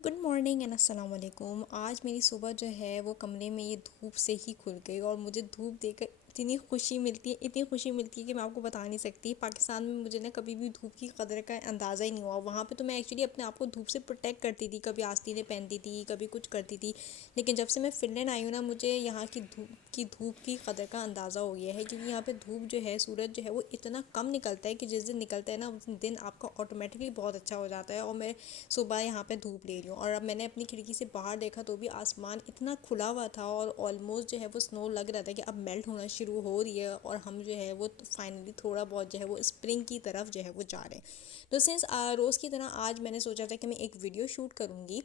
Good morning and अस्सलाम वालेकुम। आज मेरी सुबह जो है वो कमरे में ये धूप से ही खुल गई और मुझे धूप देखकर इतनी खुशी मिलती है कि मैं आपको बता नहीं सकती। पाकिस्तान में मुझे ना कभी भी धूप की कदर का अंदाज़ा ही नहीं हुआ। वहाँ पे तो मैं एक्चुअली अपने आप को धूप से प्रोटेक्ट करती थी, कभी आस्तीनें पहनती थी, कभी कुछ करती थी। लेकिन जब से मैं फ़िनलैंड आई हूँ ना, मुझे यहाँ की धूप की कदर का अंदाज़ा हो गया है, क्योंकि यहाँ पे धूप जो है, सूरज जो है वो इतना कम निकलता है कि जिस दिन निकलता है ना, उस दिन आपका ऑटोमेटिकली बहुत अच्छा हो जाता है। और मैं सुबह यहाँ पे धूप ले रही हूँ और अब मैंने अपनी खिड़की से बाहर देखा तो भी आसमान इतना खुला हुआ था और ऑलमोस्ट जो है वो स्नो लग रहा था कि अब मेल्ट होना शुरू हो रही है और हम जो है वो फाइनली थोड़ा बहुत जो है वो स्प्रिंग की तरफ जो है वो जा रहे हैं। तो सिंस रोज़ की तरह आज मैंने सोचा था कि मैं एक वीडियो शूट करूँगी।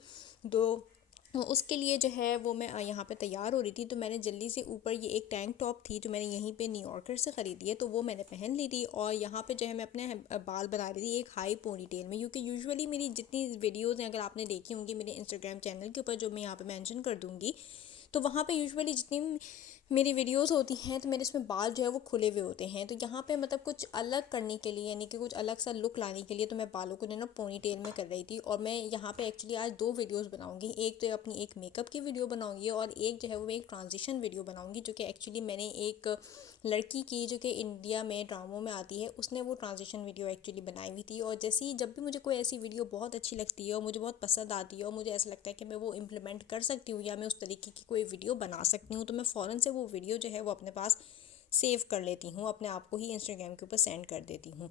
तो उसके लिए जो है वो मैं यहाँ पे तैयार हो रही थी, तो मैंने जल्दी से ऊपर ये एक टैंक टॉप थी जो मैंने यहीं पे न्यूयॉर्कर से ख़रीदी है, तो वो मैंने पहन ली थी। और यहाँ पे जो है मैं अपने बाल बना रही थी एक हाई पोनी टेल में, क्योंकि यूजुअली मेरी जितनी वीडियोज़ हैं, अगर आपने देखी होंगी मेरे इंस्टाग्राम चैनल के ऊपर जो मैं यहाँ पे मेंशन कर दूँगी, तो वहाँ पे यूजुअली जितनी मेरी वीडियोस होती हैं तो मेरे इसमें बाल जो है वो खुले हुए होते हैं। तो यहाँ पे मतलब कुछ अलग करने के लिए, यानी कि कुछ अलग सा लुक लाने के लिए, तो मैं बालों को ना पोनी टेल में कर रही थी। और मैं यहाँ पे एक्चुअली आज दो वीडियोस बनाऊंगी। एक तो अपनी एक मेकअप की वीडियो बनाऊंगी और एक जो है वो मैं एक ट्रांजिशन वीडियो बनाऊंगी, जो कि एक्चुअली मैंने एक लड़की की जो कि इंडिया में ड्रामों में आती है, उसने वो ट्रांजिशन वीडियो एक्चुअली बनाई हुई थी। और जैसे ही जब भी मुझे कोई ऐसी वीडियो बहुत अच्छी लगती है और मुझे बहुत पसंद आती है और मुझे ऐसा लगता है कि मैं वो इम्प्लीमेंट कर सकती हूँ या मैं उस तरीके की कोई वीडियो बना सकती हूँ, तो मैं फ़ौरन से वो वीडियो जो है वो अपने पास सेव कर लेती हूँ, अपने आप को ही इंस्टाग्राम के ऊपर सेंड कर देती हूँ।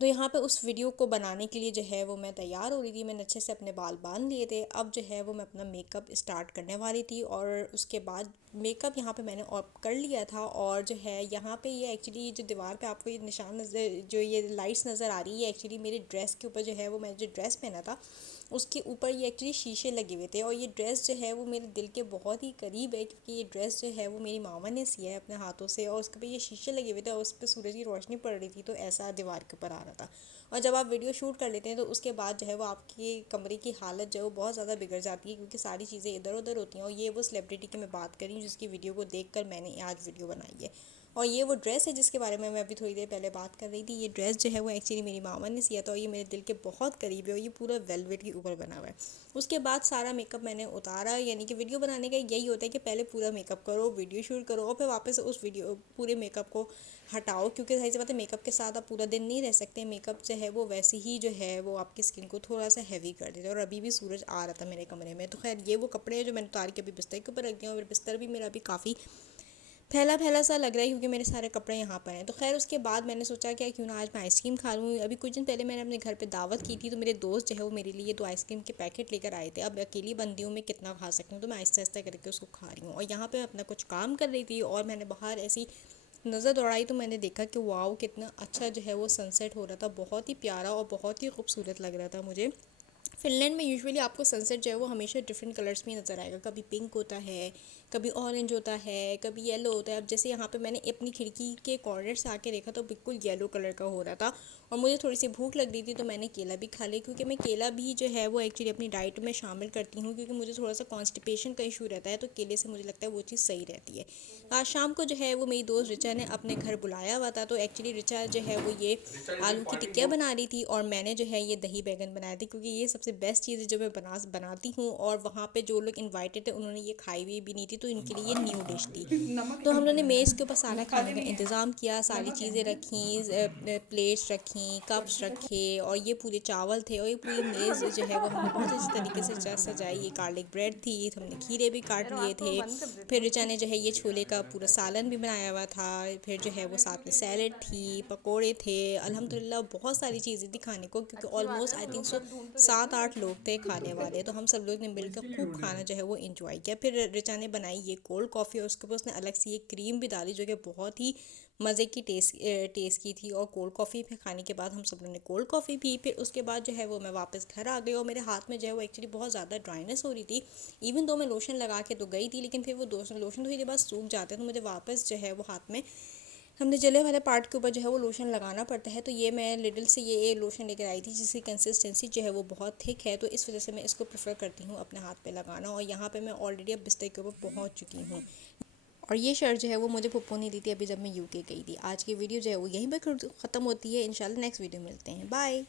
तो यहाँ पे उस वीडियो को बनाने के लिए जो है वो मैं तैयार हो रही थी। मैंने अच्छे से अपने बाल बांध लिए थे। अब जो है वो मैं अपना मेकअप स्टार्ट करने वाली थी और उसके बाद मेकअप यहाँ पे मैंने ऑफ कर लिया था। और जो है यहाँ पे ये एक्चुअली जो दीवार पे आपको ये निशान नज़र, जो ये लाइट्स नज़र आ रही है, एक्चुअली मेरे ड्रेस के ऊपर जो है वो मैंने जो ड्रेस पहना था उसके ऊपर ये एक्चुअली शीशे लगे हुए थे। और ये ड्रेस जो है वो मेरे दिल के बहुत ही करीब है, क्योंकि ये ड्रेस जो है वो मेरी मामा ने सिया है अपने हाथों से और उसके ऊपर ये शीशे लगे हुए थे और उस पर सूरज की रोशनी पड़ रही थी, तो ऐसा दीवार के ऊपर आ रहा था। और जब आप वीडियो शूट कर लेते हैं तो उसके बाद जो है वो आपकी कमरे की हालत जो है वो बहुत ज़्यादा बिगड़ जाती है, क्योंकि सारी चीज़ें इधर उधर होती हैं। और ये वो सेलिब्रिटी की मैं बात कर रही हूँ जिसकी वीडियो को देख कर मैंने आज वीडियो बनाई है। और ये वो ड्रेस है जिसके बारे में मैं अभी थोड़ी देर पहले बात कर रही थी। ये ड्रेस जो है वो एक्चुअली मेरी मामा ने सिया था और ये मेरे दिल के बहुत करीब है और ये पूरा वेलवेट के ऊपर बना हुआ है। उसके बाद सारा मेकअप मैंने उतारा, यानी कि वीडियो बनाने का यही होता है कि पहले पूरा मेकअप करो, वीडियो शूट करो और फिर वापस उस वीडियो पूरे मेकअप को हटाओ, क्योंकि सही से बात है मेकअप के साथ आप पूरा दिन नहीं रह सकते। मेकअप जो है वो वैसे ही जो है वो आपकी स्किन को थोड़ा सा हैवी कर देता है। और अभी भी सूरज आ रहा था मेरे कमरे में, तो खैर ये वो कपड़े हैं जो मैंने उतार के अभी बिस्तर के ऊपर रख दिया और बिस्तर भी मेरा अभी काफ़ी फैला फैला सा लग रहा है, क्योंकि मेरे सारे कपड़े यहाँ पर हैं। तो खैर उसके बाद मैंने सोचा क्या क्यों ना आज मैं आइसक्रीम खा लूँ। अभी कुछ दिन पहले मैंने अपने घर पे दावत की थी, तो मेरे दोस्त जो है वो मेरे लिए 2 आइसक्रीम के पैकेट लेकर आए थे। अब अकेली बंदी हूँ, मैं कितना खा सकती हूँ, तो मैं आहिस्ता आहिस्ता करके उसको खा रही हूँ। और यहाँ पर अपना कुछ काम कर रही थी और मैंने बाहर ऐसी नज़र दौड़ाई तो मैंने देखा कि वाओ कितना अच्छा जो है वो सनसेट हो रहा था। बहुत ही प्यारा और बहुत ही खूबसूरत लग रहा था मुझे। फ़िनलैंड में यूजुअली आपको सनसेट जो है वो हमेशा डिफरेंट कलर्स में नज़र आएगा। कभी पिंक होता है, कभी ऑरेंज होता है, कभी येलो होता है। अब जैसे यहाँ पे मैंने अपनी खिड़की के कॉर्नर से आके देखा तो बिल्कुल येलो कलर का हो रहा था। और मुझे थोड़ी सी भूख लग रही थी तो मैंने केला भी खा लिया, क्योंकि मैं केला भी जो है वो एक्चुअली अपनी डाइट में शामिल करती हूँ, क्योंकि मुझे थोड़ा सा कॉन्स्टिपेशन का इशू रहता है, तो केले से मुझे लगता है वो चीज़ सही रहती है। आज शाम को जो है वो मेरी दोस्त रिचा ने अपने घर बुलाया हुआ था, तो एक्चुअली रिचा जो है वो ये आलू की टिक्कियाँ बना रही थी और मैंने जो है ये दही बैंगन बनाया थी, क्योंकि ये सबसे बेस्ट चीज़ है जो मैं बनाती हूँ। और वहाँ पे जो लोग इनवाइटेड थे उन्होंने ये खाई हुई भी नहीं थी, तो इनके लिए ये न्यू डिश थी। नमक तो हम नहीं लोगों ने है, मेज़ के ऊपर सारा खाने काली का नहीं है। इंतज़ाम किया, सारी नमक चीज़ें है। रखी, प्लेट्स रखी, कप्स रखे और ये पूरे चावल थे और ये पूरी मेज़ जो है वो हमने बहुत अच्छी तरीके से सजाई। ये गार्लिक ब्रेड थी, हमने खीरे भी काट यार लिए आग तो थे। बंद कर देती फिर हूँ। रिचा ने जो है ये छोले का पूरा सालन भी बनाया हुआ था। फिर जो है वो साथ में सैलेड थी, पकोड़े थे, अल्हम्दुलिल्लाह बहुत सारी चीज़ें थी खाने को, क्योंकि अच्छी बात ऑलमोस्ट है, आई वो थिंक लोग सो कल ढूंढते रहेंगे सात ना आठ लड़के। लोग थे खाने वाले, तो हम सब लोग ने मिलकर खूब खाना जो है वो इंजॉय किया। फिर रिचा ने बनाई ये कोल्ड कॉफ़ी और उसके ऊपर उसने अलग से ये क्रीम भी डाली, जो कि बहुत ही मज़े की टेस्ट की थी। और कोल्ड कॉफ़ी फिर खाने के बाद हम सब लोगों ने कोल्ड कॉफ़ी पी। फिर उसके बाद जो है वो मैं वापस घर आ गई और मेरे हाथ में जो है वो एक्चुअली बहुत ज़्यादा ड्राइनेस हो रही थी। इवन दो मैं लोशन लगा के तो गई थी, लेकिन फिर वो लोशन थोड़ी देर बाद सूख जाते हैं, तो मुझे वापस जो है वो हाथ में हमने जले वाले पार्ट के ऊपर जो है वो लोशन लगाना पड़ता है। तो ये मैं लिडल से ये लोशन लेकर आई थी जिसकी कंसिस्टेंसी जो है वो बहुत थिक है, तो इस वजह से मैं इसको प्रेफर करती हूँ अपने हाथ पे लगाना। और यहाँ पे मैं ऑलरेडी अब बिस्तर के ऊपर पहुँच चुकी हूँ। और ये शर्ट जो है वो मुझे पप्पू ने दी थी अभी जब मैं यूके गई थी। आज की वीडियो जो है वो यहीं पर ख़त्म होती है। इंशाल्लाह नेक्स्ट वीडियो मिलते हैं। बाय।